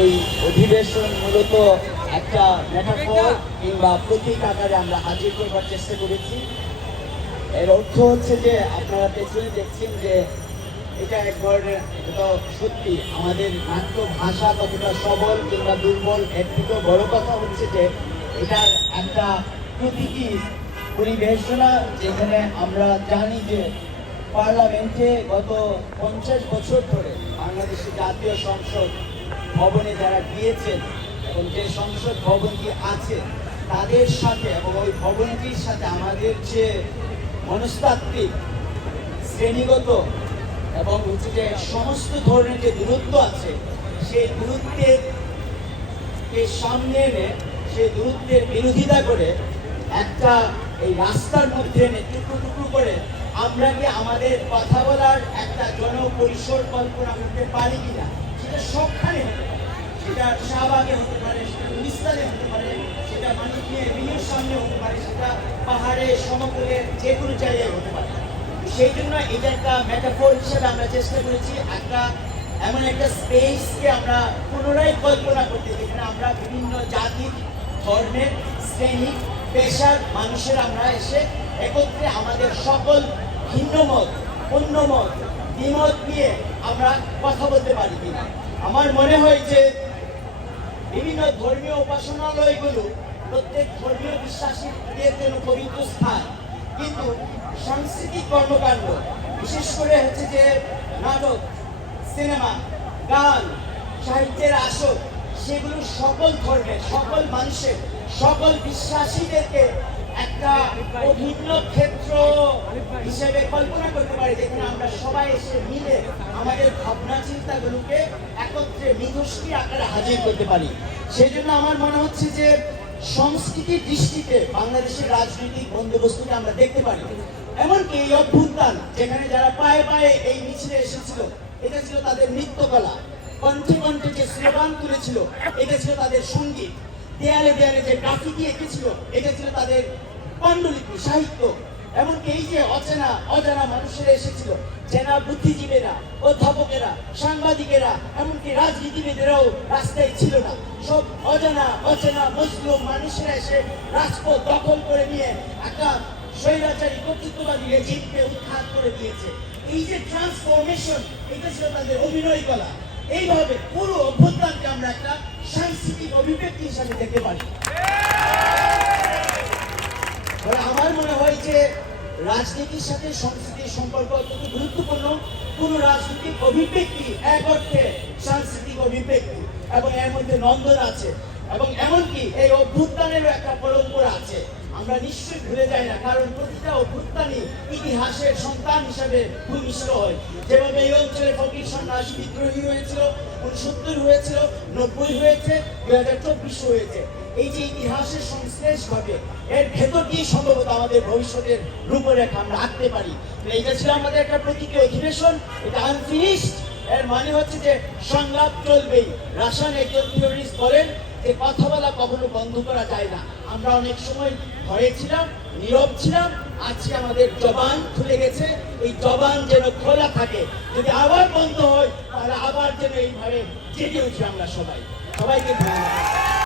এই অধিবেশন মূলত একটা মেটাফর কিংবা প্রতীক আকারে আমরা হাজির করবার চেষ্টা করেছি। এর অর্থ হচ্ছে যে আপনারা পেছনে দেখছেন যে এটা এক ধরনের, এটা সত্যি আমাদের নাট্য ভাষা কতটা সবল কিংবা দুর্বল, এর থেকেও বড় কথা হচ্ছে যে এটার একটা প্রতীকী পরিবেশনা, যেখানে আমরা জানি যে পার্লামেন্টে গত 50 বছর ধরে বাংলাদেশের জাতীয় সংসদ ভবনে যারা গিয়েছেন এবং যে সংসদ ভবনটি আছে তাদের সাথে এবং ওই ভবনটির সাথে আমাদের যে মনস্তাত্ত্বিক, শ্রেণীগত এবং হচ্ছে যে সমস্ত ধরনের যে দূরত্ব আছে, সেই দূরত্বের সামনে এনে সেই দূরত্বের বিরোধিতা করে একটা এই রাস্তার মধ্যে এনে টুকরো টুকরো করে আমরা কি আমাদের কথা বলার একটা জনপরিসর কল্পনা করতে পারি কিনা। সেটা সবখানে হতে পারে, সেটা শাহবাগে হতে পারে, সেটা গুলিস্তানে হতে পারে, সেটা মানিকমিয়া এভিনিউর সামনে হতে পারে, সেটা পাহাড়ে সমতলের যে কোনো জায়গায় হতে পারে। সেই জন্য এটা একটা মেটাফোর হিসেবে আমরা চেষ্টা করেছি একটা এমন একটা স্পেসকে আমরা পুনরায় কল্পনা করতে, যেখানে আমরা বিভিন্ন জাতির, ধর্মের, শ্রেণী, পেশার মানুষের আমরা এসে একত্রে আমাদের সকল ভিন্নমত, অন্যমত, দ্বিমত নিয়ে আমরা কথা বলতে পারি কিনা। আমার মনে হয় যে বিভিন্ন ধর্মীয় উপাসনালয়গুলো প্রত্যেক ধর্মীয় বিশ্বাসীদের জন্য পবিত্র স্থান, কিন্তু সাংস্কৃতিক কর্মকাণ্ড, বিশেষ করে হচ্ছে যে নাটক, সিনেমা, গান, সাহিত্যের আসর, সেগুলো সকল ধর্মের, সকল মানুষের, সকল বিশ্বাসীদেরকে একটা অভিন্ন ক্ষেত্র হিসেবে কল্পনা করতে পারি, যেখানে আমরা সবাই এসে মিলে আমাদের ভাবনা চিন্তাগুলোকে একত্রে মিথস্ক্রি আকারে হাজির করতে পারি। সেই জন্য আমার মনে হচ্ছে যে সংস্কৃতির দৃষ্টিতে বাংলাদেশের রাজনৈতিক বন্দোবস্তকে আমরা দেখতে পারি। এমনকি এই অভ্যুত্থান, যেখানে যারা পায়ে পায়ে এই মিছিলে এসেছিল, এটা ছিল তাদের নৃত্যকলা, কণ্ঠে কণ্ঠে যে স্লোগান তুলেছিল, এটা ছিল তাদের সঙ্গীত, দেয়ালে দেয়ালে যে গ্রাফিতি এঁকেছিল, এটা ছিল তাদের পাণ্ডুলিপি, সাহিত্য। এমনকি এই যে অজানা মানুষেরা এসেছিল, চেনা বুদ্ধিজীবীরা, অধ্যাপকেরা, সাংবাদিকেরা, এমনকি রাজনীতিবিদেরাও রাস্তায় ছিল না। সব অচেনা মজলুম মানুষেরা এসে রাজপথ দখল করে নিয়ে একটা স্বৈরাচারী কর্তৃত্ববাদী রেজিমকে উৎখাত করে দিয়েছে। এই যে ট্রান্সফরমেশন, এটা ছিল তাদের অভিনয় কলা। এইভাবে পুরো অভ্যুত্থানকে আমরা একটা সাংস্কৃতিক অভিব্যক্তি হিসাবে দেখতে পারি। আমার মনে হয় যে রাজনীতির সাথে সংস্কৃতির সম্পর্ক অত্যন্ত গুরুত্বপূর্ণ। কোন রাজনৈতিক অভিব্যক্তি এক অর্থে সাংস্কৃতিক অভিব্যক্তি, এবং এর মধ্যে নন্দন আছে, এবং এমনকি এই অভ্যুত্থানেরও একটা পরম্পরা আছে। আমরা নিশ্চয়ই ভুলে যাই না, কারণ প্রতিটা অভ্যুত্থানই ইতিহাসের সন্তান হিসাবে ভূমিষ্ঠ হয়। যেভাবে এই অঞ্চলে ফকির সন্ন্যাসী বিদ্রোহী হয়েছিল, 69 হয়েছিল, 90 হয়েছে, 2024 হয়েছে। এই যে ইতিহাসের সংশ্লেষ ঘটে, এর ভেতর দিয়ে সম্ভবত আমাদের ভবিষ্যতের রূপরেখা আমরা আঁকতে পারি। এইটা ছিল আমাদের একটা প্রতীকী অধিবেশন, এটা আনফিনিশড। এর মানে হচ্ছে যে সংলাপ চলবেই। রাশান একজন থিওরিস্ট বলেন যে কথা বলা কখনো বন্ধ করা যায় না। আমরা অনেক সময় ভয়ে ছিলাম, নীরব ছিলাম, আজকে আমাদের জবান খুলে গেছে। এই জবান যেন খোলা থাকে, যদি আবার বন্ধ হয় তাহলে আবার যেন এইভাবে জেগে উঠি আমরা সবাইকে ধন্যবাদ।